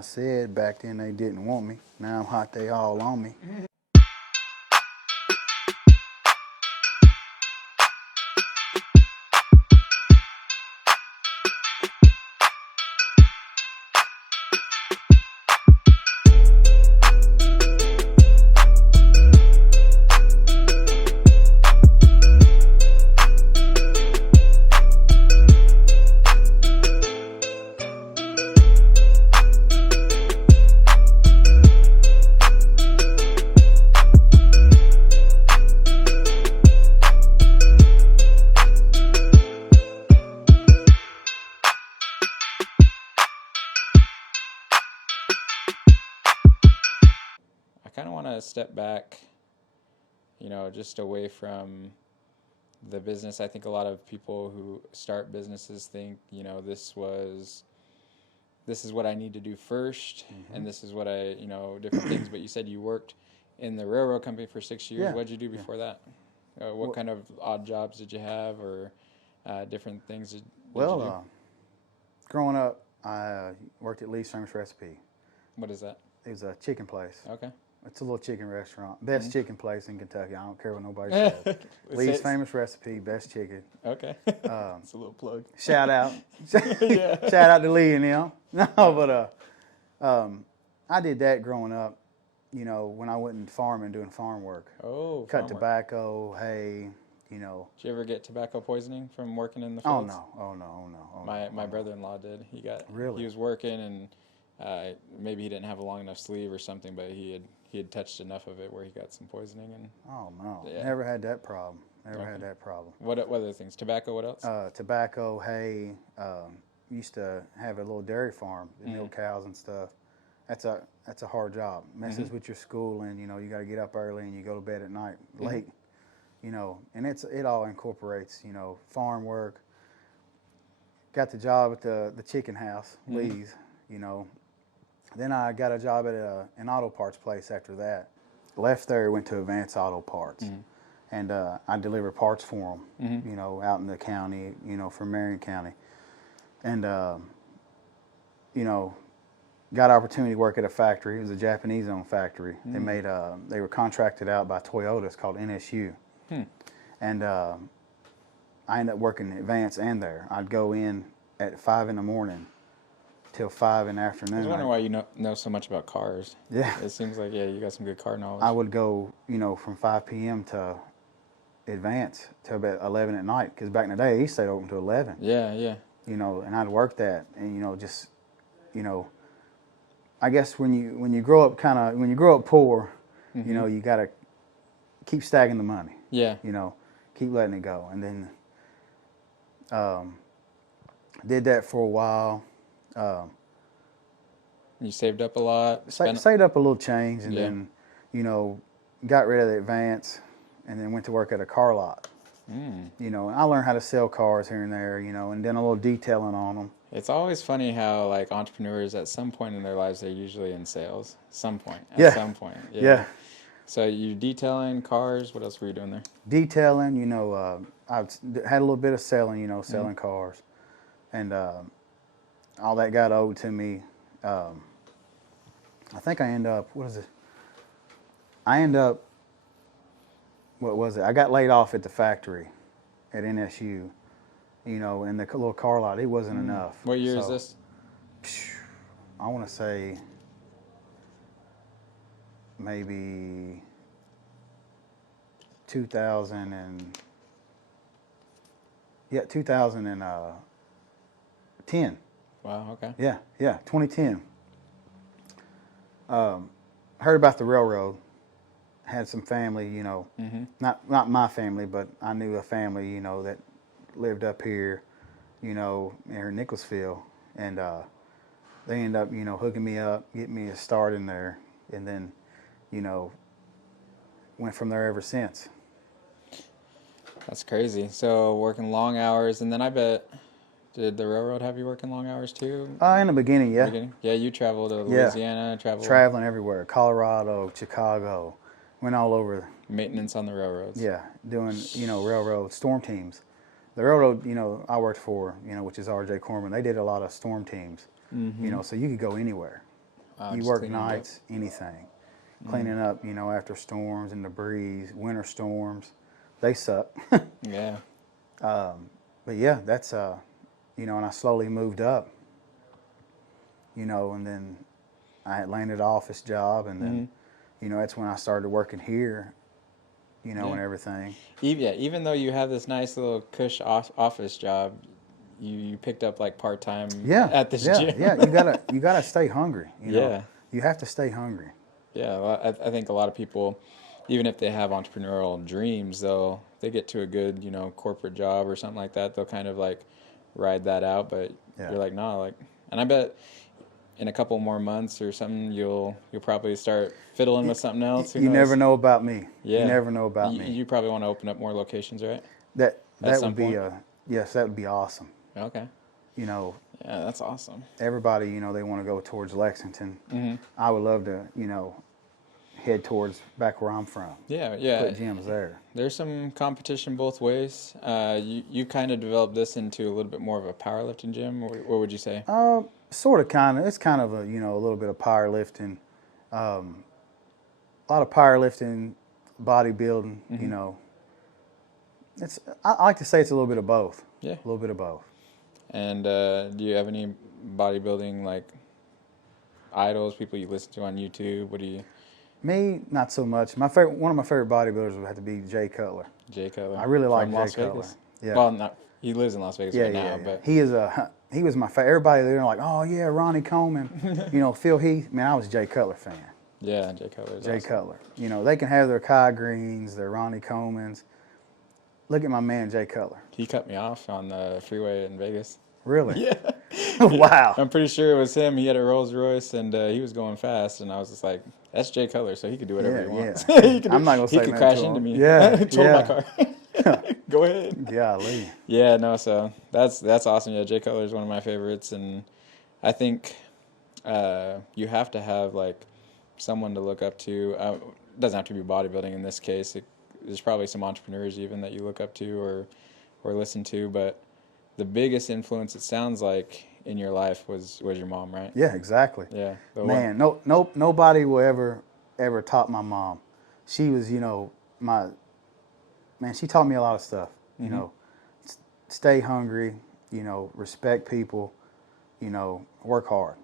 I said back then they didn't want me. Now I'm hot, they all on me. I kind of want to step back, just away from the business. I think a lot of people who start businesses think, this is what I need to do first, and this is what different things. But you said you worked in the railroad company for 6 years. Yeah. What did you do before that? What kind of odd jobs did you have, or different things did you do? Growing up, I worked at Lee's Famous Recipe. What is that? It was a chicken place. Okay. It's a little chicken restaurant. Best chicken place in Kentucky. I don't care what nobody says. Lee's Famous Recipe, best chicken. Okay. It's a little plug. Shout out. Shout out to Lee and them. No, but I did that growing up, when I went in farming, doing farm work. Oh, Cut tobacco, hay, Did you ever get tobacco poisoning from working in the fields? Oh, no. My brother-in-law did. Really? He was working, and maybe he didn't have a long enough sleeve or something, but he had touched enough of it where he got some poisoning. And oh no, yeah. Never had that problem. Had that problem. What other things? Tobacco. What else? Tobacco, hay. Used to have a little dairy farm, milk cows and stuff. That's a hard job. Messes with your school, and you got to get up early and you go to bed at night late. And it all incorporates farm work. Got the job at the chicken house, Lee's. Then I got a job at an auto parts place after that. Left there, went to Advanced Auto Parts. And I delivered parts for them, out in the county, for Marion County. And, got opportunity to work at a factory. It was a Japanese-owned factory. They were contracted out by Toyota. It's called NSU. And I ended up working Advance and there. I'd go in at 5 in the morning till 5 in the afternoon. I was wondering why you know so much about cars. Yeah. It seems like, you got some good car knowledge. I would go, from 5 p.m. to Advance till about 11 at night, because back in the day, they stayed open to 11. Yeah. And I'd work that, and, I guess when you grow up poor, you got to keep stacking the money. Yeah. Keep letting it go. And then did that for a while. You saved up a lot? Saved up a little change, and then, got rid of the Advance, and then went to work at a car lot. And I learned how to sell cars here and there, and then a little detailing on them. It's always funny how, like, entrepreneurs at some point in their lives, they're usually in sales. At some point. Yeah. So you detailing cars. What else were you doing there? Detailing, I had a little bit of selling, selling cars. And all that got owed to me. I think I end up, what was it? I got laid off at the factory at NSU, in the little car lot. It wasn't enough. What year is this? I want to say maybe 2010. Wow, okay. Yeah, 2010. Heard about the railroad. Had some family, not my family, but I knew a family, that lived up here, near Nicholasville. And they ended up, hooking me up, getting me a start in there. And then, went from there ever since. That's crazy. So working long hours, and then I bet, did the railroad have you working long hours too? In the beginning, yeah. Yeah, you traveled to Louisiana, traveling everywhere, Colorado, Chicago, went all over. Maintenance on the railroads. Yeah, doing, railroad storm teams. The railroad, I worked for, which is R.J. Corman, they did a lot of storm teams, so you could go anywhere. You just work cleaning it up. nights, anything. Cleaning up, you know, after storms and debris, winter storms, they suck. Yeah. But yeah, that's, you know, and I slowly moved up, you know, and then I had landed an office job, and then, you know, that's when I started working here, you know, Yeah. and everything. Even though you have this nice little cush office job, you picked up like part-time at this gym. Yeah. You gotta stay hungry. You know, Yeah. you have to stay hungry. Yeah, well, I think a lot of people, even if they have entrepreneurial dreams, they get to a good, you know, corporate job or something like that, they'll kind of like ride that out. But Yeah. you're like, nah, like, and I bet in a couple more months or something, you'll probably start fiddling with something else. Who You knows? never know about me. Yeah. You never know about me. You probably want to open up more locations, right? That At would some be point? yes, that would be awesome. Okay. You know, Yeah, that's awesome. everybody, you know, they want to go towards Lexington. Mm-hmm. I would love to, you know, head towards back where I'm from. Yeah. Put gyms there. There's some competition both ways. You kind of developed this into a little bit more of a powerlifting gym. What would you say? Sort of, kind of. It's kind of a, you know, a little bit of powerlifting. A lot of powerlifting, bodybuilding. You know, I like to say it's a little bit of both. Yeah. A little bit of both. And do you have any bodybuilding like idols, people you listen to on YouTube? What do you? Me, not so much. One of my favorite bodybuilders would have to be Jay Cutler. Jay Cutler. I really like From Jay Las Cutler. Vegas. Yeah. Well, he lives in Las Vegas right now, but He was my favorite. Everybody there like, oh yeah, Ronnie Coleman, you know, Phil Heath. Man, I was a Jay Cutler fan. yeah, Jay Cutler. Is Jay awesome. Cutler. You know, they can have their Kai Greens, their Ronnie Comans. Look at my man Jay Cutler. He cut me off on the freeway in Vegas. Really? Yeah. Wow. I'm pretty sure it was him. He had a Rolls Royce and he was going fast, and I was just like, "That's Jay Cutler, so he could do whatever he wants. I'm not gonna say he could nothing crash to him. into me. Yeah, total yeah. my car. Go ahead. Golly. Yeah, no, so that's awesome. Yeah, Jay Cutler is one of my favorites, and I think you have to have like someone to look up to. It doesn't have to be bodybuilding in this case. There's probably some entrepreneurs even that you look up to or listen to, but the biggest influence, it sounds like, in your life was your mom, right? Yeah, exactly. Yeah. Man, nobody will ever top my mom. She was, you know, she taught me a lot of stuff. You know, stay hungry, you know, respect people, you know, work hard.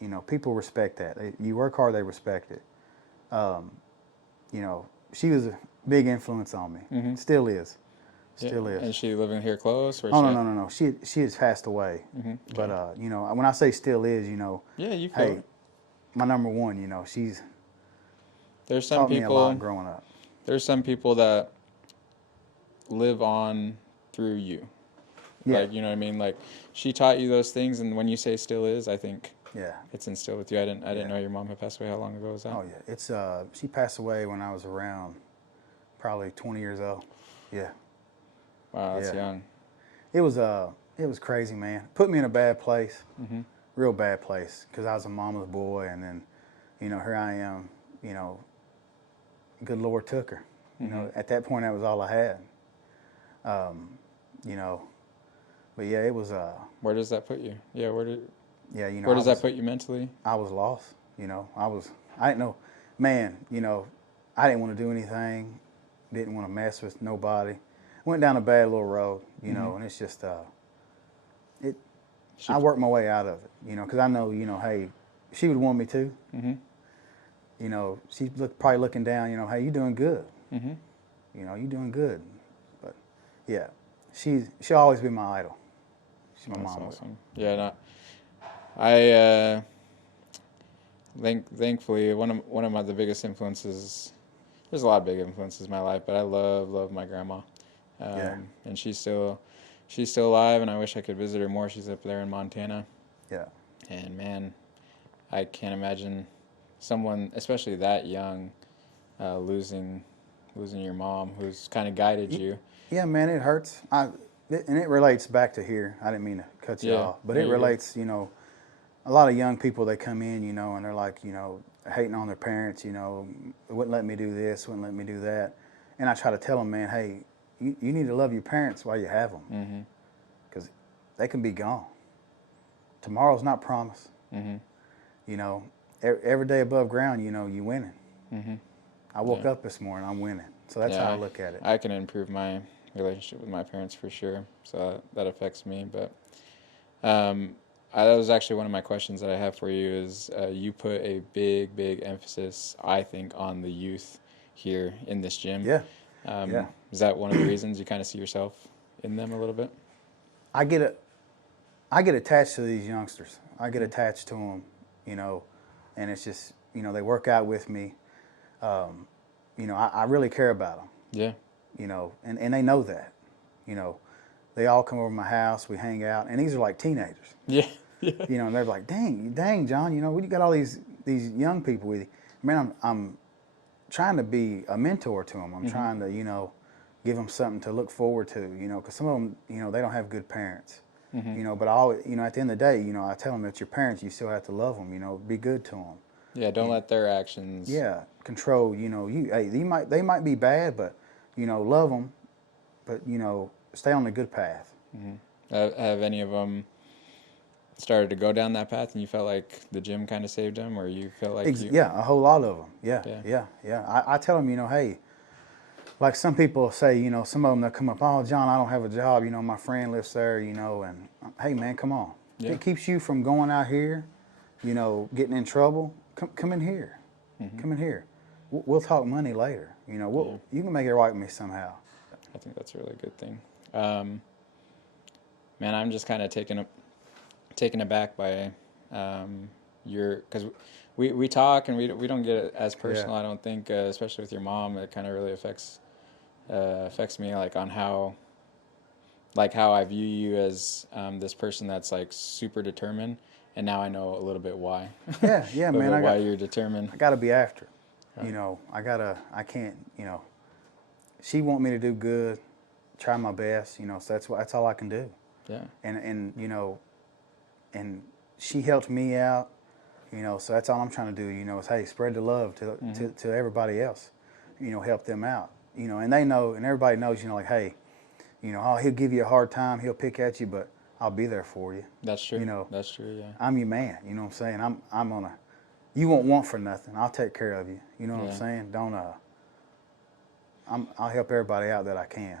You know, people respect that. You work hard, they respect it. You know, she was a big influence on me. Still is. Still is. And she living here close? Or No. She has passed away. But, you know, when I say still is, you know, yeah, you feel it. my number one, you know, she's There's some taught people, me a lot growing up. There's some people that live on through you. Yeah. Like, you know what I mean? Like, she taught you those things, and when you say still is, I think Yeah. it's instilled with you. I didn't know your mom had passed away. How long ago was that? Oh yeah. It's she passed away when I was around probably 20 years old. Yeah. Wow, that's Yeah. young. It was crazy, man. Put me in a bad place. Real bad place, because I was a mama's boy, and then, you know, here I am, you know, good Lord took her. You know, at that point that was all I had. You know, but yeah, it was Where does that put you? Yeah, yeah, you know, where does that put you mentally? I was lost, you know. I didn't know, man, you know, I didn't want to do anything, didn't want to mess with nobody. Went down a bad little road, you know, and it's just, I worked my way out of it, you know, because I know, you know, hey, she would want me to. You know, she's probably looking down, you know, hey, you doing good. You know, you doing good. But, yeah, she'll always be my idol. She's my mom. Awesome. Yeah, I thankfully one of the biggest influences. There's a lot of big influences in my life, but I love my grandma. And she's still alive, and I wish I could visit her more. She's up there in Montana. Yeah. And man, I can't imagine someone, especially that young, losing your mom, who's kind of guided you. Yeah, man, it hurts. And it relates back to here. I didn't mean to cut you off, but it relates, you know, a lot of young people, they come in, you know, and they're like, you know, hating on their parents, you know, wouldn't let me do this, wouldn't let me do that. And I try to tell them, man, hey, you need to love your parents while you have them, because they can be gone. Tomorrow's not promised. you know, every day above ground, you know, you winning. Mm-hmm. I woke up this morning, I'm winning. So that's how I look at it. I can improve my relationship with my parents for sure. So that affects me. But that was actually one of my questions that I have for you is you put a big emphasis, I think, on the youth here in this gym. Yeah. Is that one of the reasons you kind of see yourself in them a little bit? I get attached to these youngsters. I get attached to them, you know, and it's just, you know, they work out with me. You know, I really care about them. Yeah. You know, and they know that. You know, they all come over to my house, we hang out, and these are like teenagers. Yeah. You know, and they're like, dang, John, you know, you got all these young people with you. Man, I'm trying to be a mentor to them. I'm trying to, you know, give them something to look forward to, you know, because some of them, you know, they don't have good parents. You know, but I always, you know, at the end of the day, you know, I tell them that your parents, you still have to love them, you know, be good to them. Yeah, don't let their actions. Yeah, control, you know, hey, they might be bad, but, you know, love them, but, you know, stay on the good path. Have any of them started to go down that path and you felt like the gym kind of saved them, or you felt like Yeah, a whole lot of them. Yeah. I tell them, you know, hey, like some people say, you know, some of them that come up, oh, John, I don't have a job, you know, my friend lives there, you know, and hey, man, come on. If it keeps you from going out here, you know, getting in trouble, come in here. Come in here. We'll talk money later. You know, you can make it right with me somehow. I think that's a really good thing. Man, I'm just kind of taken aback by because we talk and we don't get it as personal. I don't think, especially with your mom, it kind of really affects me, like on how I view you as this person that's like super determined, and now I know a little bit why. Yeah, man. Why you're determined. I got to be after. You know, I can't. You know, she want me to do good, try my best. You know, so that's all I can do. Yeah. And you know, and she helped me out. You know, so that's all I'm trying to do. You know, is hey, spread the love to everybody else. You know, help them out. You know, and they know, and everybody knows. You know, like hey, you know, oh, he'll give you a hard time, he'll pick at you, but I'll be there for you. That's true. You know, that's true. Yeah. I'm your man. You know what I'm saying? I'm gonna. You won't want for nothing. I'll take care of you. You know what I'm saying? Don't I'll help everybody out that I can.